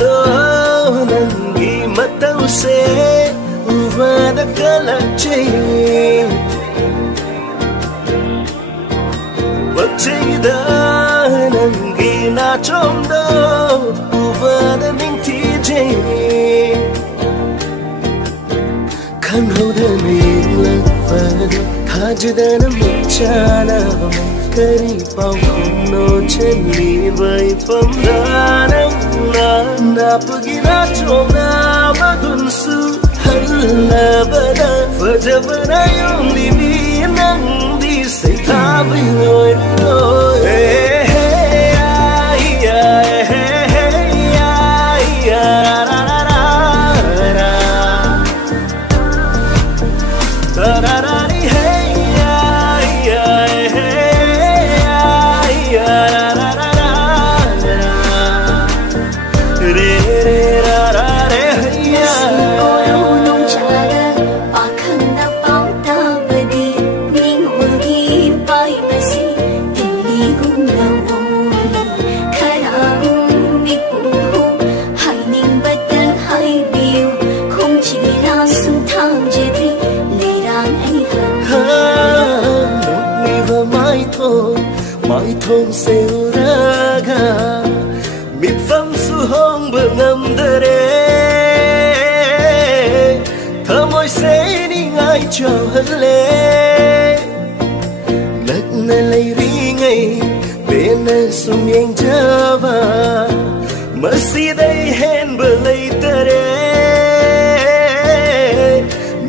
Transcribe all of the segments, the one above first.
đó nâng mất tao sẽ và đã cả là chơi bất chơi đó nâng na trong đó và đã ninh thi chơi khăn hậu đơn mình là và tha chứ đã nắm một cha nào kari bao không nô trên mi vơi phẩm ra nắng na pergi na trong na badun su halla bada fajar benayung di mi nang di say tha với người rồi mãi thôn xêu raga mịp phăng su hong bờ ngầm đê thơ môi sẽ đi ngay chờ hân lệ nấc nơi lấy ri ngay bên nơi sum yang java mơ si đây hẹn bờ lấy tê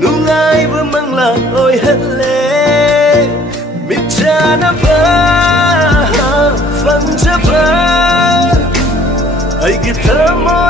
nung ai bờ mang lạc ôi hân lệ mịp cha na phăng chấp ai cái thơ mơ